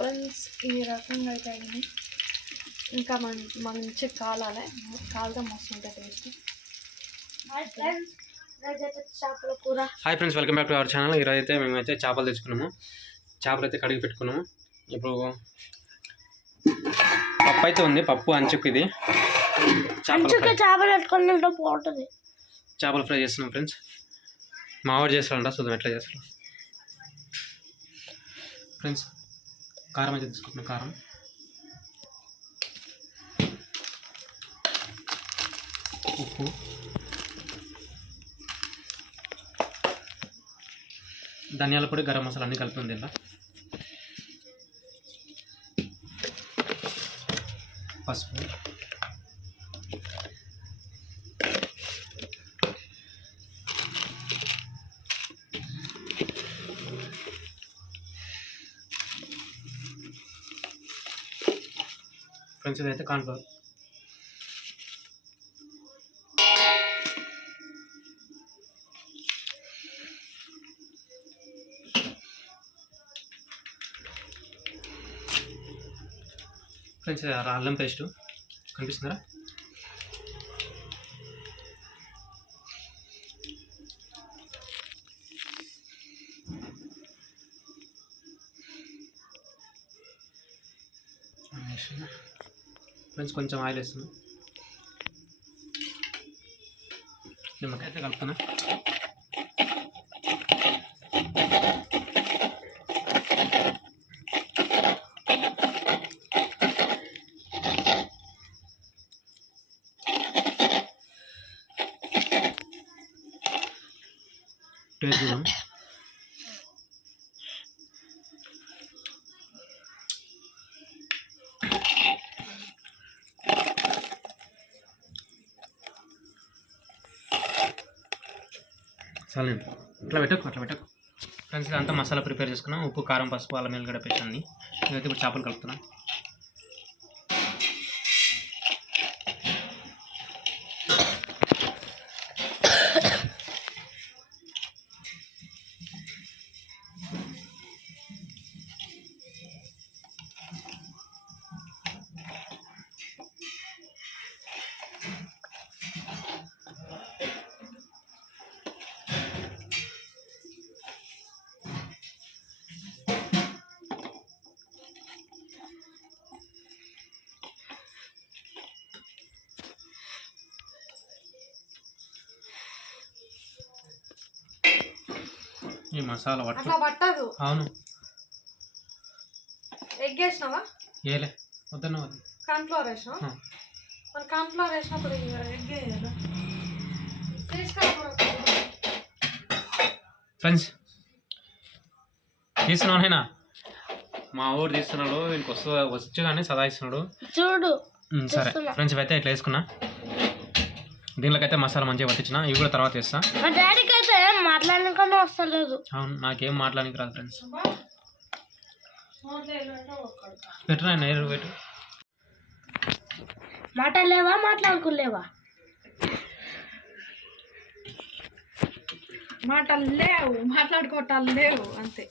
Friends ఈ రకంగా అయితే అయింది. ఇంకా మన మంచి కాలాలి. కాలుగా మస్తు ఉంటుంది టేస్ట్ హాయ్ ఫ్రెండ్స్ రోజైతే చేపల కూర. Hi friends welcome back to our channel ఈరోజు అయితే మేమైతే చేపలు తెచ్చుకున్నాము. చేపలు అయితే కడిగి పెట్టుకున్నాము. ఇప్పుడు పప్పు అయితే ఉంది. పప్పు అంచుకు ఇది. చేపల ఫ్రై. చేపలు పెట్టుకొని తింటే బాగుంటుంది. చేపల ఫ్రై చేస్తున్నాం ఫ్రెండ్స్ మావాడు చేస్తాడంట చూద్దాం ఎట్లా చేస్తాడు. ఫ్రెండ్స్ కారం అయితే తీసుకుంటున్నాం కారం. ఉప్పు. ధనియాల పొడి గరం మసాలా అన్నీ కలుపుతుంది ఇలా పసుపు. ఫ్రెండ్స్ ఇదైతే కాన్ఫ్లవర్ ఫ్రెండ్స్ అల్లం పేస్ట్. కనిపిస్తుందా? ఫ్రెండ్స్ కొంచెం ఆయిల్ వేస్తున్నాం. నిమ్మకాయ అయితే కలుపుతున్నా. టేస్ట్ చూడండి. చాలండి అట్లా పెట్టకు అట్లా పెట్టకు. ఫ్రెండ్స్ ఇదంతా మసాలా ప్రిపేర్ చేసుకున్నాం. ఉప్పు కారం పసుపు అల్లం ఎల్లిగడ్డ పేస్ట్ అన్ని. ఇదైతే ఇప్పుడు చేపలు కలుపుతున్నాం. ఈ మసాలా పట్టు అట్లా పట్టదు. అవును. ఎగ్ వేసినావా ఏలే వద్దన్న వద్దు. కార్న్ఫ్లవర్ వేసినావా? ఆ. మరి కార్న్ఫ్లవర్ వేసినప్పుడు ఎగ్ వేయాలా ఫ్రెండ్స్ తీస్తున్నావునైనా మా ఊరు తీస్తున్నాడు వీనికి వస్తు వచ్చు కానీ సదాయిస్తున్నాడు చూడు సరే. ఫ్రెండ్స్ ఇవైతే ఇట్లా వేసుకున్నా. దీనిలోకైతే మసాలా మంచిగా పట్టించిన. ఇవి కూడా తర్వాత వేస్తా. మా డాడీకి అయితే మాట్లాడనికన్నా వస్తలేదు. అవును నాకేం మాట్లాడానికి రాదు ఫ్రెండ్స్. పెట్టరా నేరు పెట్టు. మాట్లాడలేవా మాట్లాడుకోలేవా మాటలు లేవు మాట్లాడుకోవటాలు లేవు అంతే.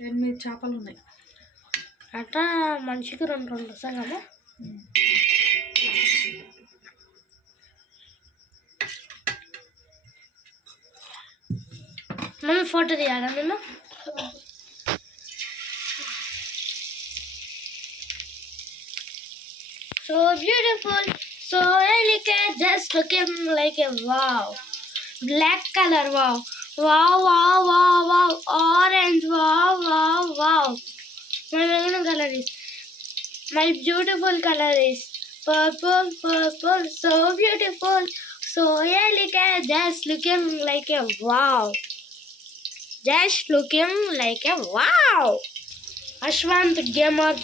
ఎనిమిది చేపలు ఉన్నాయి. అట్లా మనిషికి రెండు రెండు వస్తాయి కదా ಮಮ್ಮಿ ಫೋಟೋ ತೆಗಿಯಾಗ ನೀನು So beautiful, so elegant, just looking like a wow. Black color, wow. Wow, wow, wow, wow. Orange, wow, wow, wow. My main color is, my beautiful color is purple, purple, so beautiful, so elegant, just looking like a wow. Just looking like a wow. Ashwant Gamer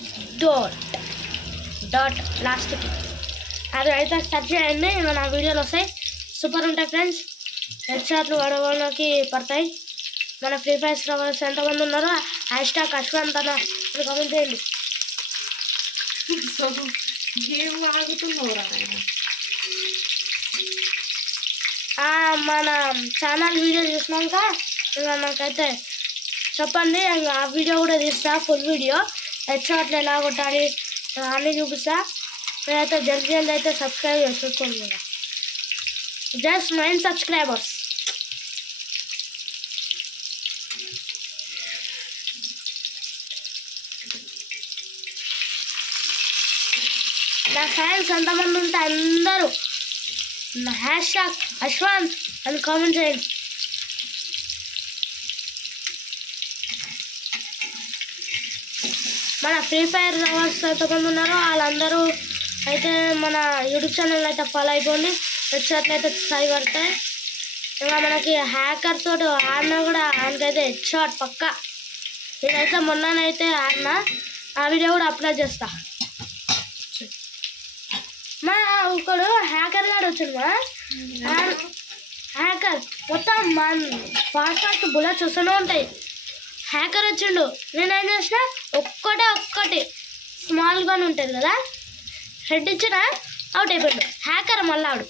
Dot. Dot లాస్ట్కి అది అయితే search చేయండి. ఇంకా నా వీడియోలు వస్తాయి. Super ఉంటాయి friends head షాట్లు వాడవాళ్ళకి పడతాయి. మన ఫ్రీ ఫైర్ లవర్స్ ఎంతమంది ఉన్నారో హ్యాష్ ట్యాగ్ అశ్వంత్ అన్న అని కామెంట్ చేయండి. ఏం మన ఛానల్ వీడియో చూసినాక ఇంకా మనకైతే చెప్పండి ఇంకా ఆ వీడియో కూడా తీస్తా ఫుల్ వీడియో. హెడ్ షాట్లు ఎలా కొట్టాలి అన్నీ చూపిస్తా. నేనైతే జల్దీ జల్దీ అయితే సబ్స్క్రైబ్ చేసుకోండి కదా జస్ట్ నైన్ సబ్స్క్రైబర్స్ నా ఫ్యాన్స్ ఎంతమంది ఉంటే అందరూ నా హ్యాష్ ట్యాగ్ అశ్వంత్ అని కామెంట్ చేయండి. మన ఫ్రీ ఫైర్ లవర్స్ ఎంతమంది ఉన్నారో. వాళ్ళందరూ అయితే మన యూట్యూబ్ ఛానల్ అయితే ఫాలో అయిపోండి. హెడ్షాట్లు అయితే సాయి పడతాయి. ఇంకా మనకి హ్యాకర్ తోటి ఆడినా కూడా ఆయనకైతే హెడ్ షాట్ పక్క. నేనైతే మొన్ననైతే ఆడినా. ఆ వీడియో కూడా అప్లోడ్ చేస్తా. మా ఒకడు హ్యాకర్ గాడు వచ్చాడు మా. హ్యాకర్ మొత్తం మన ఫాస్ట్ ఫాస్ట్ బుల్లెట్స్ వస్తూనే ఉంటాయి. హ్యాకర్ వచ్చిండు. నేను ఏం చేసిన? ఒక్కటే ఒక్కటి. స్మాల్గానే ఉంటుంది కదా? హెడ్ ఇచ్చిన అవుట్ అయిపోయాడు. హ్యాకర్ మళ్ళీ ఆడు.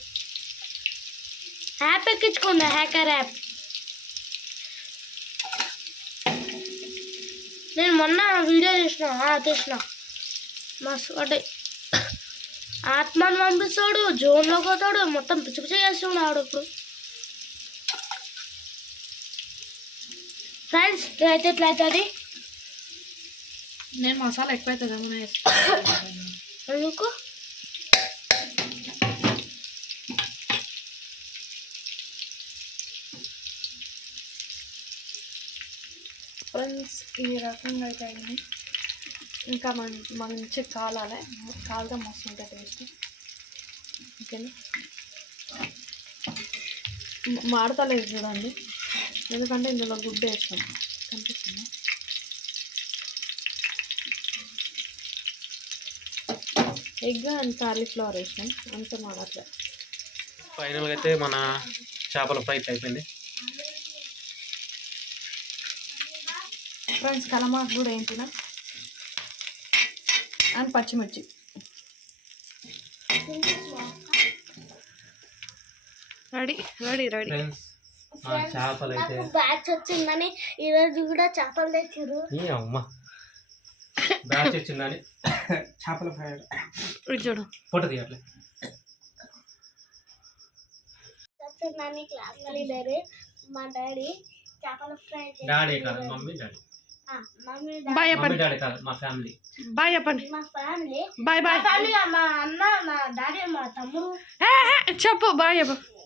యాప్ ఎక్కించుకుందా? Hacker app. నేను మొన్న వీడియో చేసిన ఆ, తీసిన. మస్తు అంటే ఆత్మను పంపిస్తాడు జోన్లో పోతాడు మొత్తం పిచ్చి పిచ్చి చేస్తున్నాడు ఆడు ఇప్పుడు. ఫ్రెండ్స్ ఇదైతే ఇట్లా అవుతుంది నేను మసాలా ఎక్కువ అవుతుంది ఎందుకు? ఫ్రెండ్స్ ఈ రకంగా అయితే అయింది. ఇంకా మన మంచి కాలాలి. కాలుగా మస్తు ఉంటుంది టేస్ట్. ఓకేనా? మాడతలేదు చూడండి. ఎందుకంటే ఇందులో గుడ్డ వేసాం కనిపిస్తుంది? ఎగ్ అండ్ కాలీఫ్లవర్ వేసినాం అంతే మాడట్లేదు ఫైనల్గా అయితే మన చేపల ఫ్రై అయిపోయింది. ఫ్రెండ్స్ కలమాకు కూడా ఏంటినా అండ్ పచ్చిమిర్చి. రెడీ రెడీ రెడీ చేపలు అయితే బ్యాచ్ వచ్చిందని ఈరోజు కూడా చేపలు తెచ్చారు ఈ అమ్మ. బ్యాచ్ వచ్చిందని. చేపల ఫ్రై చూడు. ఫోటో తీయట్లే. వచ్చిందని క్లాస్ లీడర్ మా డాడీ చేపల ఫ్రై డాడీ కాదు మమ్మీ డాడీ. బాయ్ మా ఫ్యామిలీ. బాయ్ చెప్పండి. మా ఫ్యామిలీ. Bye bye. ఫ్యామిలీ మా అన్న మా డాడీ మా తమ్ముడు. ఏ, ఏ, చెప్పు.